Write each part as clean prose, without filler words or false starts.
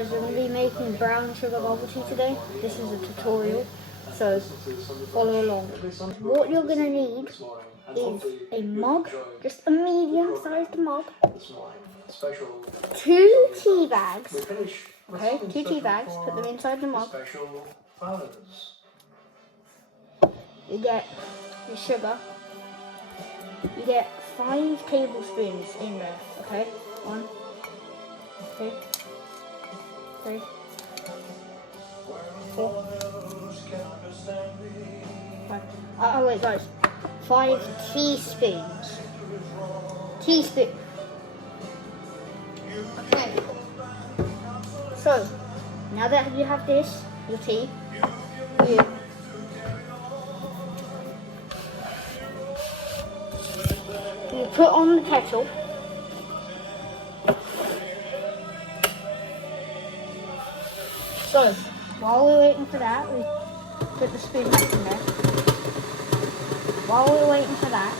guys, we're going to be making brown sugar bubble tea today. This is a tutorial, so follow along. What you're going to need is a mug, just a medium-sized mug, 2 tea bags, okay, 2 tea bags, put them inside the mug. You get your sugar, you get 5 tablespoons in there, okay, 1, 2, 3, 4, 5. Oh wait guys, 5 teaspoons. Okay. So now that you have this, your tea, you put on the kettle. So, while we're waiting for that, we put the spoon back in there. While we're waiting for that,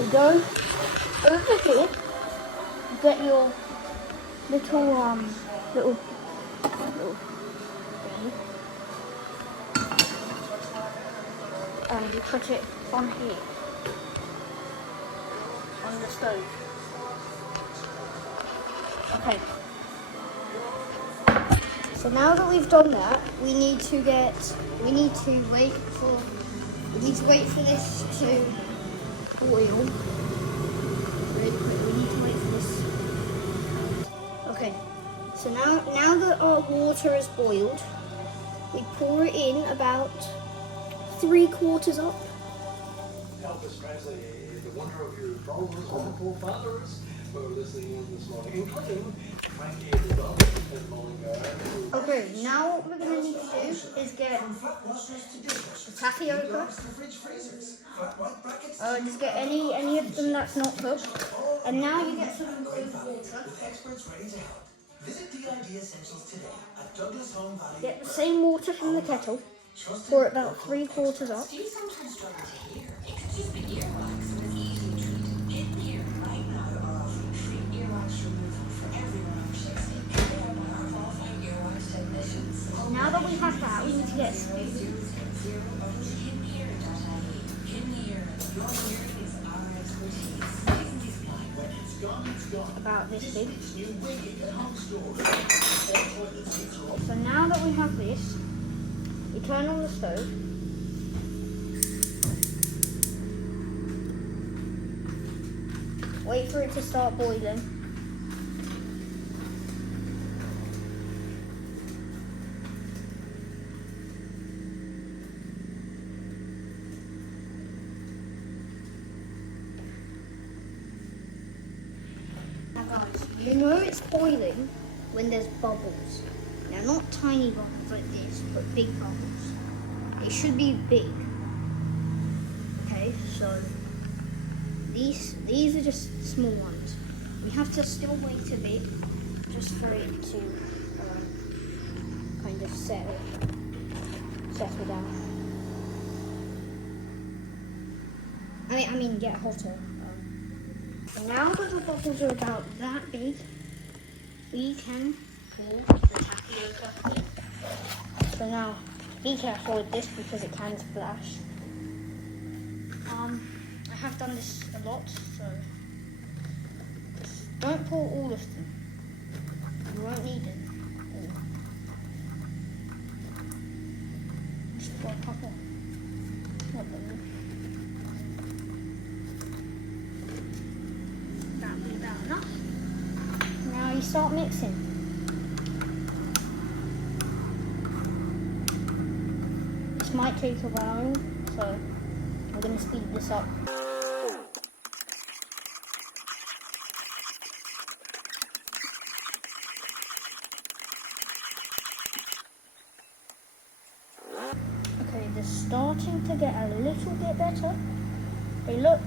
we go over here, get your little thing, and you put it on here, on the stove. Okay. So now that we've done that, we need to wait for this to boil. Really quick, we need to wait for this. Okay, so now that our water is boiled, we pour it in about 3/4 up. Elvis Presley, the wonder of your forefathers, were listening in this morning, including Frankie the Dog and Mullinger. Okay, now what we're going to need to do is get the tapioca. Just get any of them that's not cooked. And now you get some cold water. Get the same water from the kettle. Pour it about 3/4 up. Now that we have that, we need to get a spoon. About this big. So now that we have this, we turn on the stove. Wait for it to start boiling. Now guys, you know it's boiling when there's bubbles. Now not tiny bubbles like this, but big bubbles. It should be big. Okay, so these are just small ones. We have to still wait a bit just for it to kind of settle down. I mean get hotter. Now that the bubbles are about that big, we can pour the tapioca in. So now, be careful with this because it can splash. I have done this a lot, so don't pour all of them. You won't need it all. Just pour a couple. Not really. That'll be about enough. Now you start mixing. This might take a while, so we're going to speed this up. Okay, they're starting to get a little bit better. They look.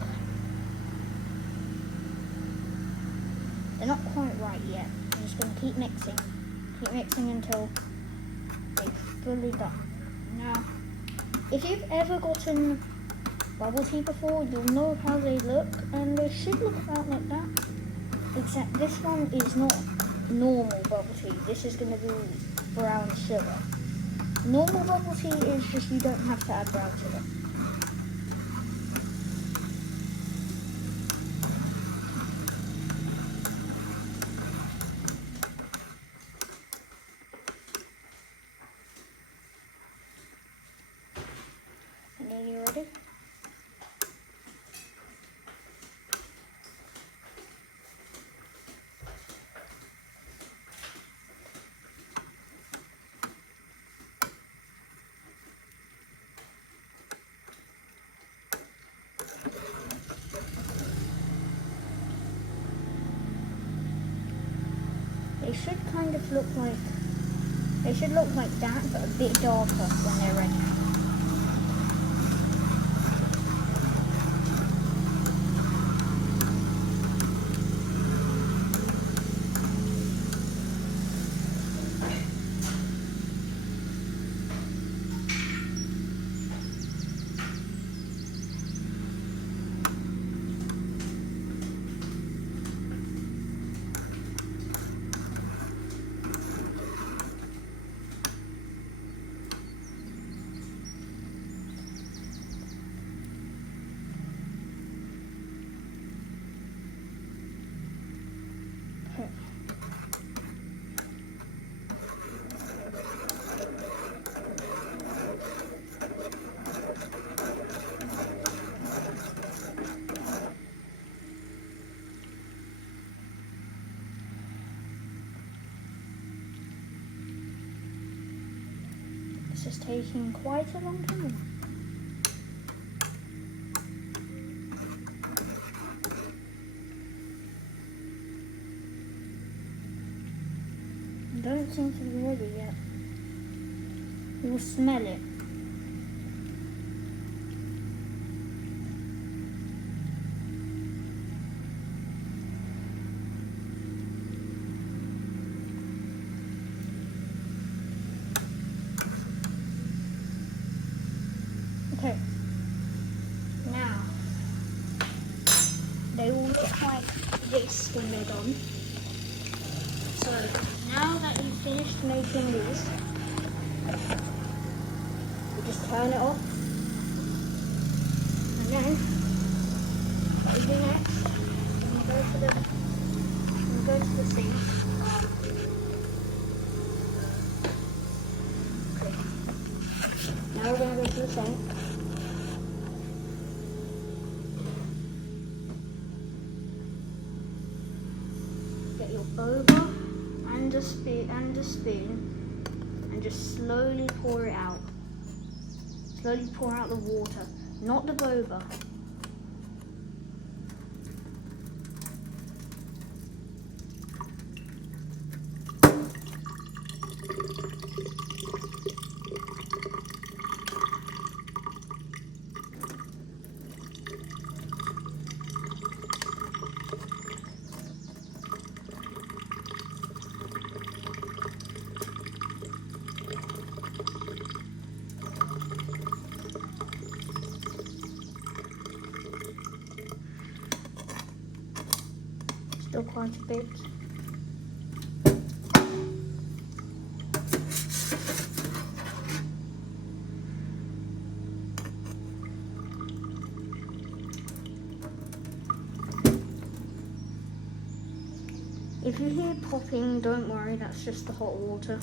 They're not quite right yet. I'm just going to keep mixing. Keep mixing until they've fully done. Now, if you've ever gotten bubble tea before, you'll know how they look, and they should look about like that. Except this one is not normal bubble tea. This is going to be brown sugar. Normal bubble tea is just you don't have to add brown sugar. Nearly ready. They should kind of look like, they should look like that, but a bit darker when they're ready. This is taking quite a long time. Don't seem to be ready yet. You will smell it. Okay. Now they all look like this when they're done. So now that you've finished making these, you just turn it off, and then what you do next, you go to the sink. Okay. Now we're going to go to the sink. Get your boba and a spoon and just slowly pour it out. Slowly pour out the water, not the boba. Still quite a bit. If you hear popping, don't worry, that's just the hot water.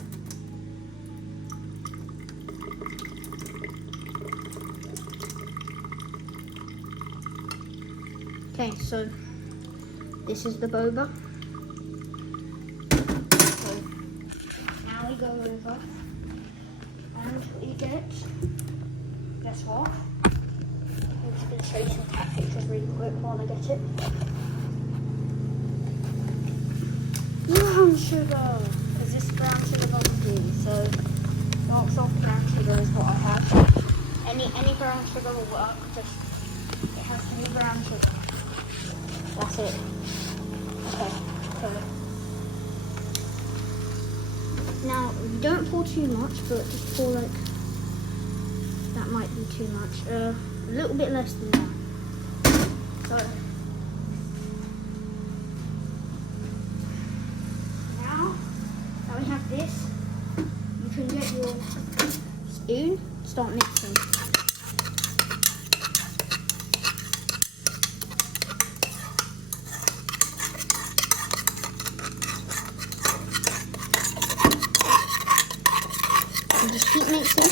Okay, so this is the boba. So now we go over and we get, guess what? I'm just going to show you some cat pictures really quick while I get it. Brown sugar! Because this brown sugar bubble tea, so dark soft brown sugar is what I have. Any brown sugar will work, just it has to be brown sugar. That's it. Okay, cool. Now, you don't pour too much, but just pour like, that might be too much. A little bit less than that. So, now have this, you can get your spoon, start mixing. And just keep mixing.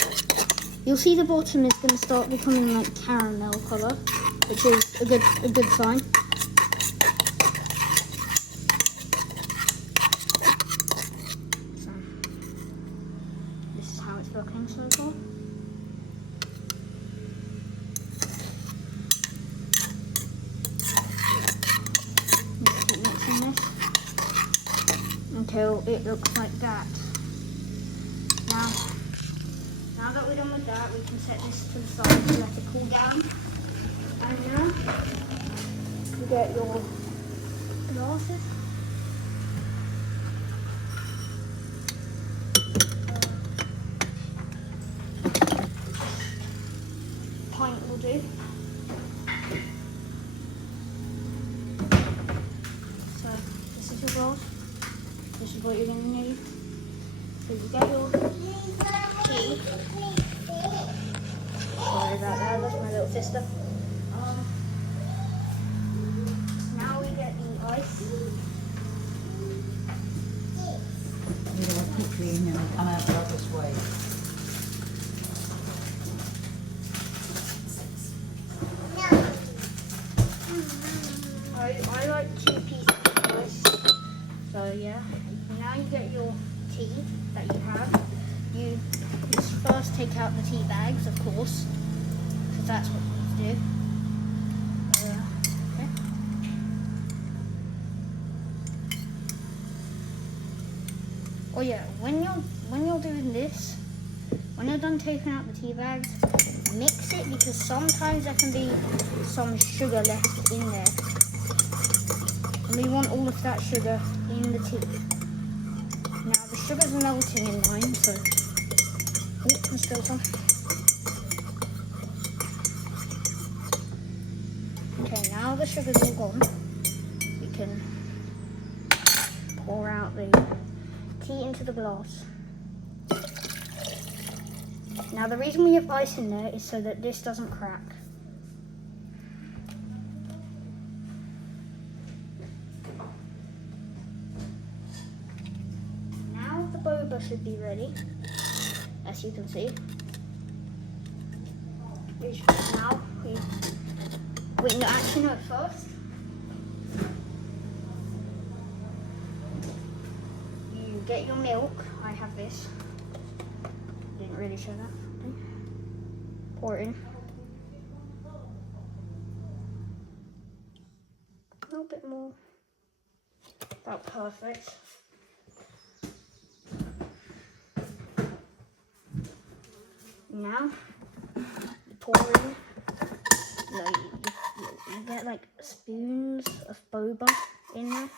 You'll see the bottom is going to start becoming like caramel colour, which is a good sign. So this is how it's looking so far. Just keep mixing this until it looks like that. Now that we're done with that, we can set this to the side to let it cool down. And now you get your glasses. Pint will do. So this is your glass. This is what you're going to need. So you get your tea. Sorry about that, that's my little sister. Now we get the ice. I'm going to keep clean and come out the other way. I like 2 pieces of ice. So yeah, now you get your tea that you have. You just first take out the tea bags, of course, because that's what you need to do. Okay. Oh yeah, when you're doing this, when you're done taking out the tea bags, mix it because sometimes there can be some sugar left in there. And we want all of that sugar in the tea. Now the sugar's melting in mine, so let's go some. Okay, now the sugar's all gone, we can pour out the tea into the glass. Now the reason we have ice in there is so that this doesn't crack. Now the boba should be ready, as you can see. Now wait, no, actually no, first you get your milk. I have this. Didn't really show that. Pour it in. A little bit more. About perfect. Now you pour in. No, you get like spoons of boba in there.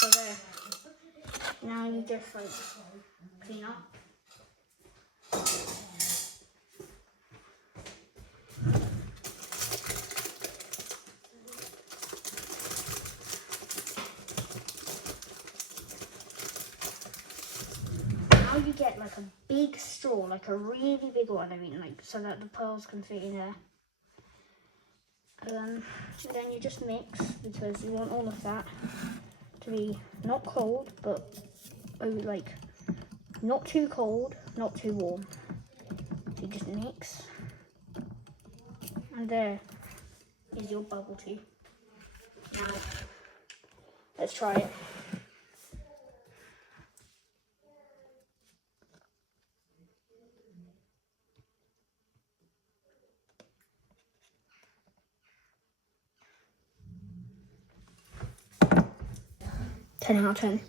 So there. Now you just like clean up. Now you get like a big straw, like a really big one, I mean, like so that the pearls can fit in there. And then you just mix because you want all of that to be not cold, but like not too cold, not too warm. So you just mix, and there is your bubble tea. Now let's try it. Ten out of 10.